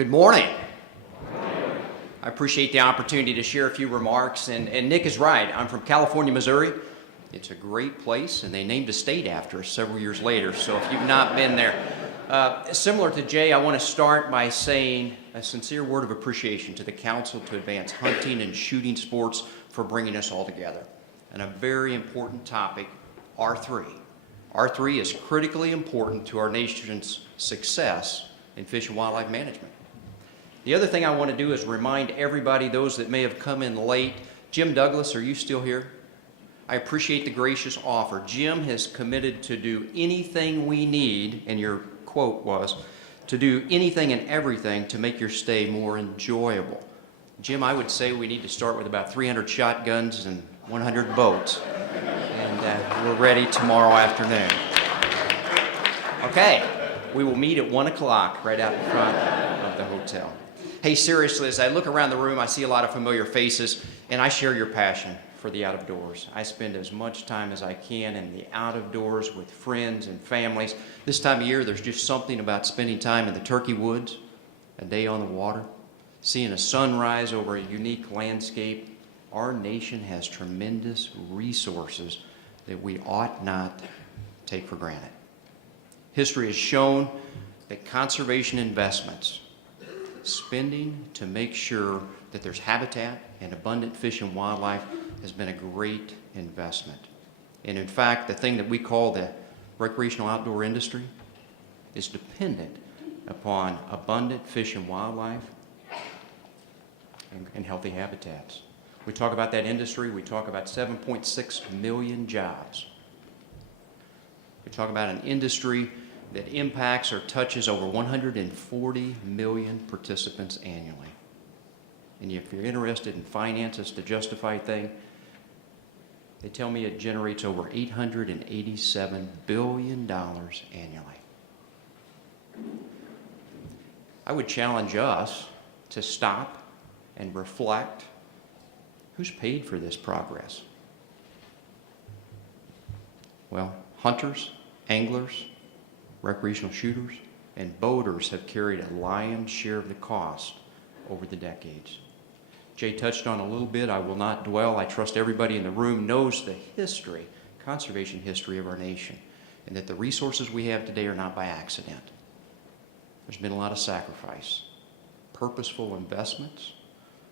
Good morning. I appreciate the opportunity to share a few remarks, and Nick is right. I'm from California, Missouri. It's a great place, and they named a state after us several years later, so if you've not been there. Similar to Jay, I want to start by saying a sincere word of appreciation to the Council to Advance Hunting and Shooting Sports for bringing us all together. And a very important topic, R3. R3 is critically important to our nation's success in fish and wildlife management. The other thing I want to do is remind everybody, those that may have come in late, Jim Douglas, are you still here? I appreciate the gracious offer. Jim has committed to do anything we need, and your quote was, to do anything and everything to make your stay more enjoyable. Jim, I would say we need to start with about 300 shotguns and 100 boats. And we're ready tomorrow afternoon. Okay, we will meet at 1 o'clock right out in front of the hotel. Hey, seriously, as I look around the room, I see a lot of familiar faces, and I share your passion for the out-of-doors. I spend as much time as I can in the out-of-doors with friends and families. This time of year, there's just something about spending time in the turkey woods, a day on the water, seeing a sunrise over a unique landscape. Our nation has tremendous resources that we ought not take for granted. History has shown that conservation investments, spending to make sure that there's habitat and abundant fish and wildlife, has been a great investment. And in fact, the thing that we call the recreational outdoor industry is dependent upon abundant fish and wildlife and healthy habitats. We talk about that industry, we talk about 7.6 million jobs. We talk about an industry that impacts or touches over 140 million participants annually. And if you're interested in finances to justify things, they tell me it generates over $887 billion annually. I would challenge us to stop and reflect. Who's paid for this progress? Well, hunters, anglers, recreational shooters, and boaters have carried a lion's share of the cost over the decades. Jay touched on a little bit. I will not dwell. I trust everybody in the room knows the history, conservation history of our nation, and that the resources we have today are not by accident. There's been a lot of sacrifice, purposeful investments,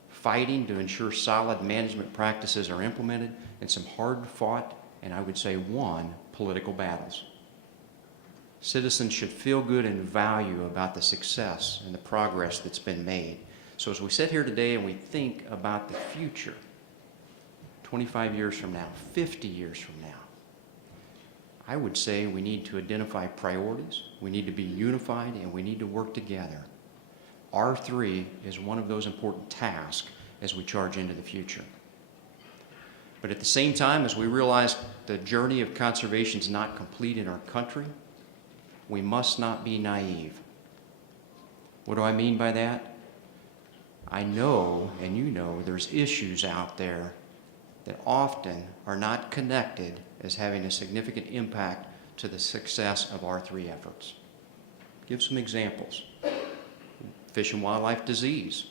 fighting to ensure solid management practices are implemented, and some hard-fought, and I would say won, political battles. Citizens should feel good and value about the success and the progress that's been made. So as we sit here today and we think about the future, 25 years from now, 50 years from now, I would say we need to identify priorities, we need to be unified, and we need to work together. R3 is one of those important tasks as we charge into the future. But at the same time, as we realize the journey of conservation is not complete in our country, we must not be naive. What do I mean by that? I know, and you know, there's issues out there that often are not connected as having a significant impact to the success of R3 efforts. Give some examples. Fish and wildlife disease,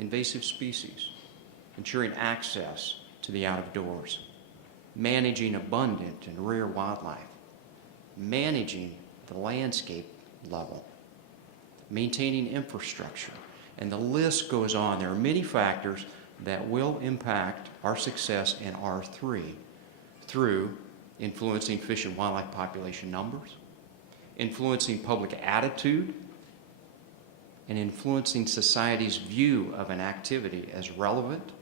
invasive species, ensuring access to the out-of-doors, managing abundant and rare wildlife, managing the landscape level, maintaining infrastructure, and the list goes on. There are many factors that will impact our success in R3 through influencing fish and wildlife population numbers, influencing public attitude, and influencing society's view of an activity as relevant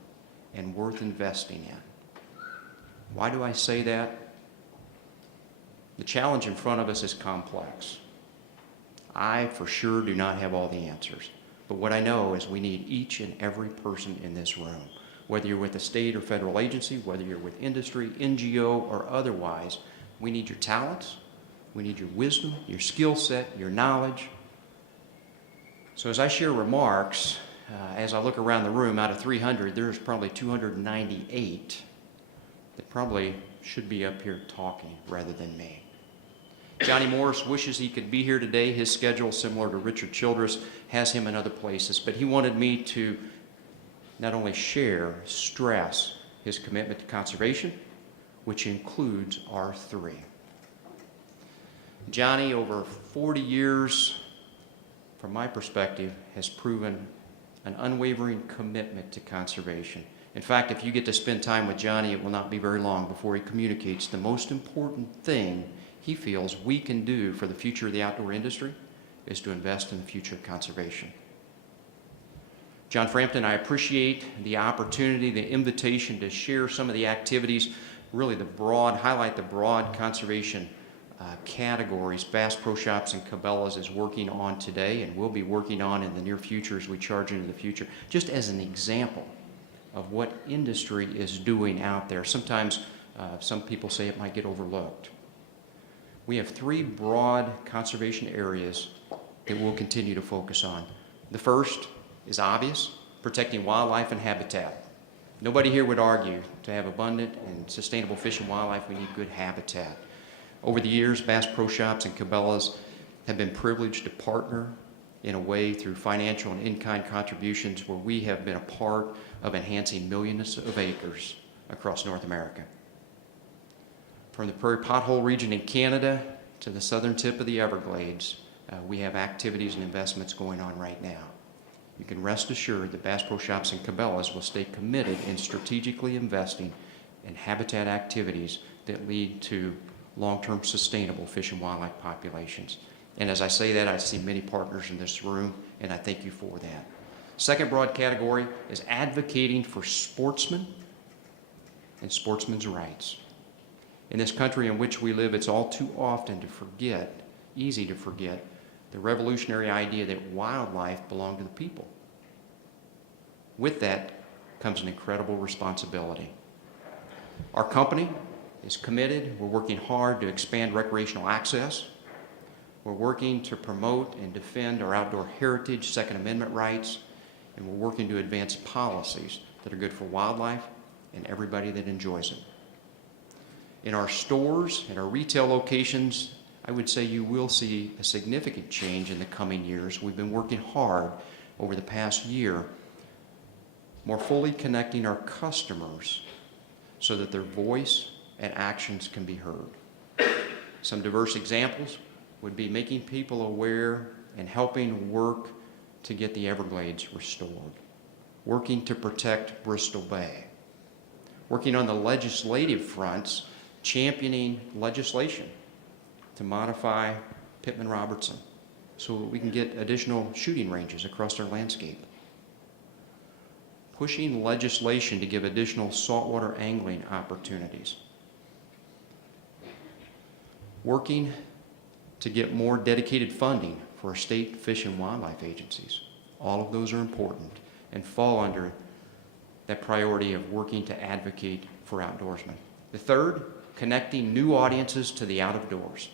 and worth investing in. Why do I say that? The challenge in front of us is complex. I, for sure, do not have all the answers. But what I know is we need each and every person in this room, whether you're with a state or federal agency, whether you're with industry, NGO, or otherwise, we need your talents, we need your wisdom, your skill set, your knowledge. So as I share remarks, as I look around the room, out of 300, there's probably 298 that probably should be up here talking rather than me. Johnny Morris wishes he could be here today. His schedule, similar to Richard Childress, has him in other places, but he wanted me to not only stress his commitment to conservation, which includes R3. Johnny, over 40 years, from my perspective, has proven an unwavering commitment to conservation. In fact, if you get to spend time with Johnny, it will not be very long before he communicates the most important thing he feels we can do for the future of the outdoor industry is to invest in the future of conservation. John Frampton, I appreciate the opportunity, the invitation to share some of the activities, really highlight the broad conservation categories Bass Pro Shops and Cabela's is working on today and will be working on in the near future as we charge into the future, just as an example of what industry is doing out there. Sometimes some people say it might get overlooked. We have 3 broad conservation areas that we'll continue to focus on. The first is obvious, protecting wildlife and habitat. Nobody here would argue to have abundant and sustainable fish and wildlife, we need good habitat. Over the years, Bass Pro Shops and Cabela's have been privileged to partner in a way through financial and in-kind contributions where we have been a part of enhancing millions of acres across North America. From the Prairie Pothole region in Canada to the southern tip of the Everglades, we have activities and investments going on right now. You can rest assured that Bass Pro Shops and Cabela's will stay committed in strategically investing in habitat activities that lead to long-term sustainable fish and wildlife populations. And as I say that, I see many partners in this room, and I thank you for that. Second broad category is advocating for sportsmen and sportsmen's rights. In this country in which we live, it's all too often easy to forget, the revolutionary idea that wildlife belongs to the people. With that comes an incredible responsibility. Our company is committed. We're working hard to expand recreational access. We're working to promote and defend our outdoor heritage, Second Amendment rights, and we're working to advance policies that are good for wildlife and everybody that enjoys it. In our stores and our retail locations, I would say you will see a significant change in the coming years. We've been working hard over the past year, more fully connecting our customers so that their voice and actions can be heard. Some diverse examples would be making people aware and helping work to get the Everglades restored, working to protect Bristol Bay, working on the legislative fronts, championing legislation to modify Pittman-Robertson so that we can get additional shooting ranges across our landscape, pushing legislation to give additional saltwater angling opportunities, working to get more dedicated funding for our state fish and wildlife agencies. All of those are important and fall under that priority of working to advocate for outdoorsmen. The third, connecting new audiences to the out of doors.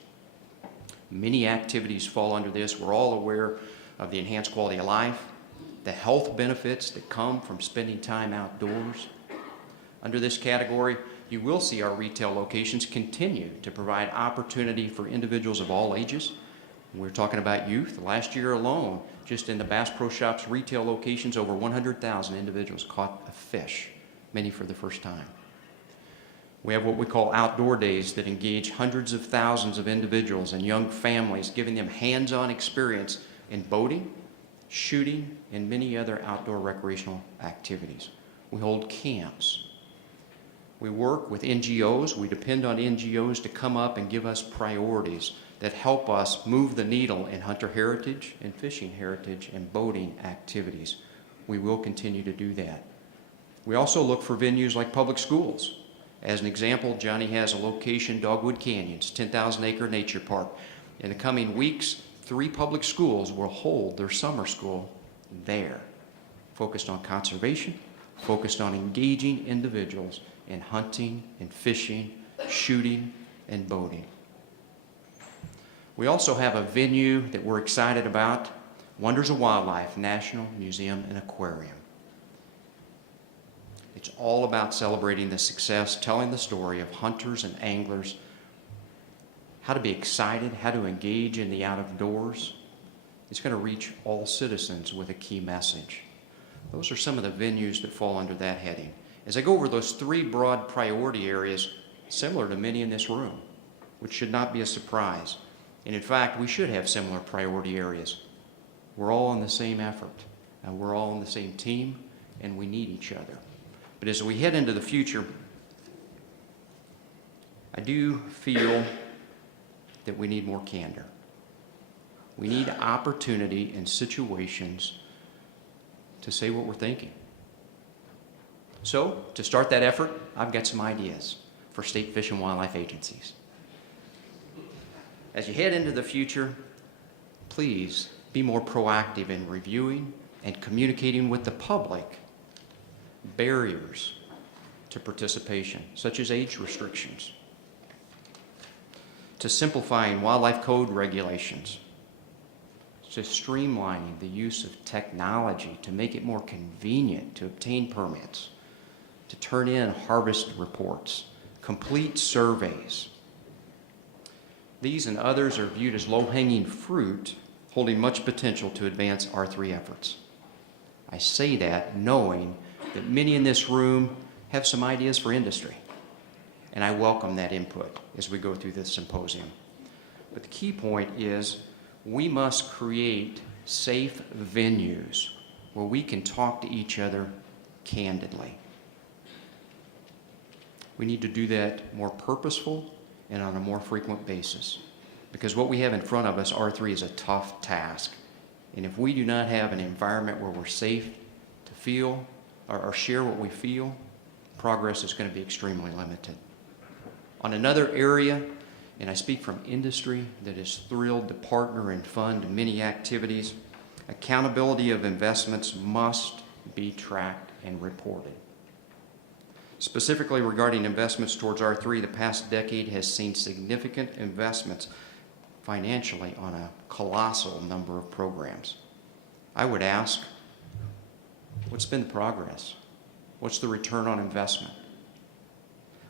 Many activities fall under this. We're all aware of the enhanced quality of life, the health benefits that come from spending time outdoors. Under this category, you will see our retail locations continue to provide opportunity for individuals of all ages. We're talking about youth. Last year alone, just in the Bass Pro Shops retail locations, over 100,000 individuals caught a fish, many for the first time. We have what we call outdoor days that engage hundreds of thousands of individuals and young families, giving them hands-on experience in boating, shooting, and many other outdoor recreational activities. We hold camps. We work with NGOs. We depend on NGOs to come up and give us priorities that help us move the needle in hunter heritage and fishing heritage and boating activities. We will continue to do that. We also look for venues like public schools. As an example, Johnny has a location, Dogwood Canyons, 10,000-acre nature park. In the coming weeks, 3 public schools will hold their summer school there, focused on conservation, focused on engaging individuals in hunting and fishing, shooting and boating. We also have a venue that we're excited about, Wonders of Wildlife National Museum and Aquarium. It's all about celebrating the success, telling the story of hunters and anglers, how to be excited, how to engage in the out of doors. It's going to reach all citizens with a key message. Those are some of the venues that fall under that heading. As I go over those three broad priority areas, similar to many in this room, which should not be a surprise. And in fact, we should have similar priority areas. We're all on the same effort, and we're all on the same team, and we need each other. But as we head into the future, I do feel that we need more candor. We need opportunity in situations to say what we're thinking. So, to start that effort, I've got some ideas for state fish and wildlife agencies. As you head into the future, please be more proactive in reviewing and communicating with the public barriers to participation, such as age restrictions, to simplifying wildlife code regulations, to streamlining the use of technology to make it more convenient to obtain permits, to turn in harvest reports, complete surveys. These and others are viewed as low-hanging fruit, holding much potential to advance R3 efforts. I say that knowing that many in this room have some ideas for industry, and I welcome that input as we go through this symposium. But the key point is we must create safe venues where we can talk to each other candidly. We need to do that more purposeful and on a more frequent basis, because what we have in front of us, R3, is a tough task. And if we do not have an environment where we're safe to feel or share what we feel, progress is going to be extremely limited. On another area, and I speak from industry that is thrilled to partner and fund many activities, accountability of investments must be tracked and reported. Specifically regarding investments towards R3, the past decade has seen significant investments financially on a colossal number of programs. I would ask, what's been the progress? What's the return on investment?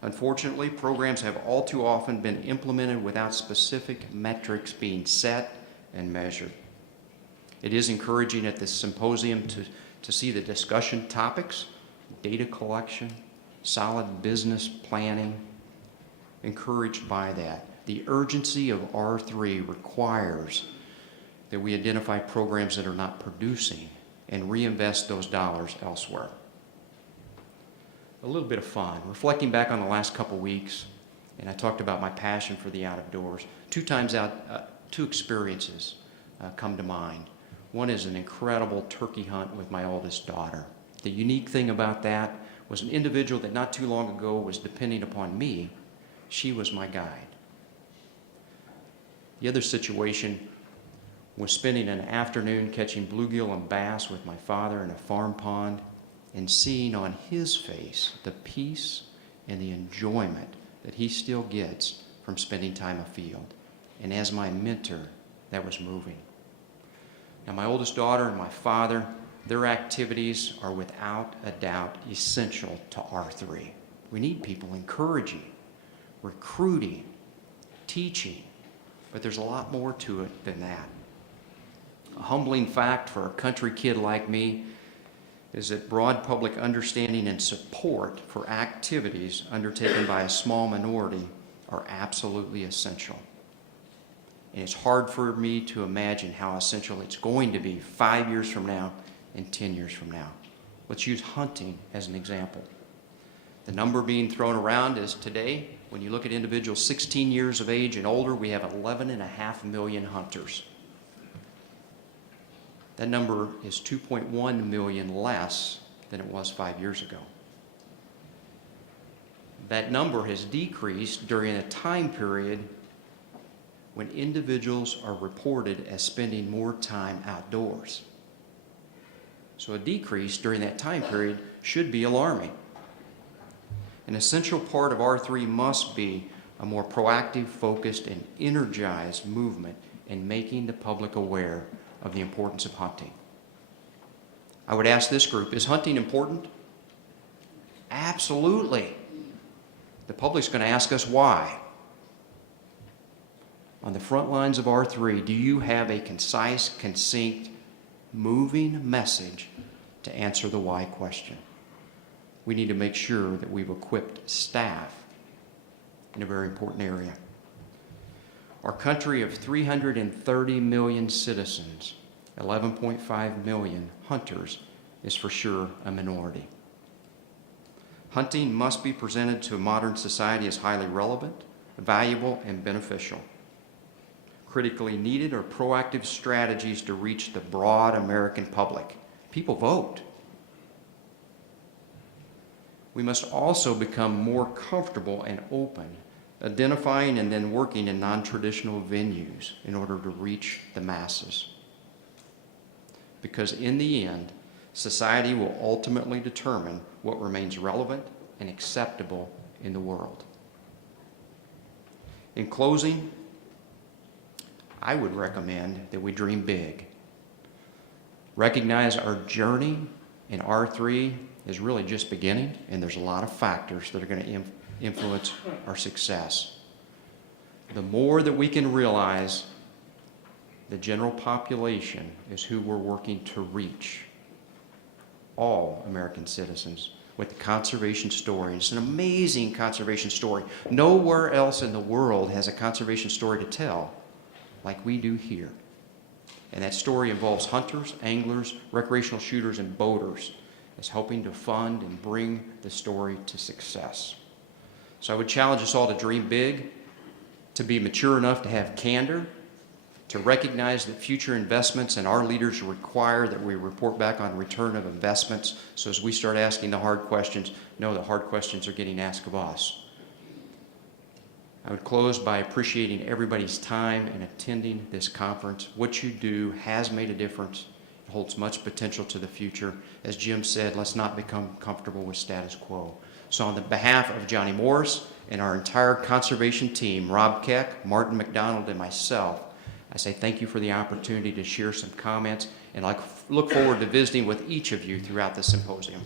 Unfortunately, programs have all too often been implemented without specific metrics being set and measured. It is encouraging at this symposium to see the discussion topics, data collection, solid business planning, encouraged by that. The urgency of R3 requires that we identify programs that are not producing and reinvest those dollars elsewhere. A little bit of fun. Reflecting back on the last couple weeks, and I talked about my passion for the out of doors. Two experiences come to mind. One is an incredible turkey hunt with my oldest daughter. The unique thing about that was an individual that not too long ago was depending upon me. She was my guide. The other situation was spending an afternoon catching bluegill and bass with my father in a farm pond and seeing on his face the peace and the enjoyment that he still gets from spending time afield. And as my mentor, that was moving. Now, my oldest daughter and my father, their activities are without a doubt essential to R3. We need people encouraging, recruiting, teaching, but there's a lot more to it than that. A humbling fact for a country kid like me is that broad public understanding and support for activities undertaken by a small minority are absolutely essential. And it's hard for me to imagine how essential it's going to be 5 years from now and 10 years from now. Let's use hunting as an example. The number being thrown around is today, when you look at individuals 16 years of age and older, we have 11.5 million hunters. That number is 2.1 million less than it was 5 years ago. That number has decreased during a time period when individuals are reported as spending more time outdoors. So a decrease during that time period should be alarming. An essential part of R3 must be a more proactive, focused, and energized movement in making the public aware of the importance of hunting. I would ask this group, is hunting important? Absolutely. The public's going to ask us why. on the front lines of R3, do you have a concise, succinct, moving message to answer the why question? We need to make sure that we've equipped staff in a very important area. Our country of 330 million citizens, 11.5 million hunters, is for sure a minority. Hunting must be presented to a modern society as highly relevant, valuable, and beneficial. Critically needed are proactive strategies to reach the broad American public. People vote. We must also become more comfortable and open, identifying and then working in non-traditional venues in order to reach the masses. Because in the end, society will ultimately determine what remains relevant and acceptable in the world. In closing, I would recommend that we dream big. Recognize our journey in R3 is really just beginning, and there's a lot of factors that are going to influence our success. The more that we can realize the general population is who we're working to reach, all American citizens, with the conservation story. It's an amazing conservation story. Nowhere else in the world has a conservation story to tell like we do here. And that story involves hunters, anglers, recreational shooters, and boaters as helping to fund and bring the story to success. So I would challenge us all to dream big, to be mature enough to have candor, to recognize that future investments and our leaders require that we report back on return of investments. So as we start asking the hard questions, know the hard questions are getting asked of us. I would close by appreciating everybody's time in attending this conference. What you do has made a difference. It holds much potential to the future. As Jim said, let's not become comfortable with status quo. So on the behalf of Johnny Morris and our entire conservation team, Rob Keck, Martin McDonald, and myself, I say thank you for the opportunity to share some comments, and I look forward to visiting with each of you throughout the symposium.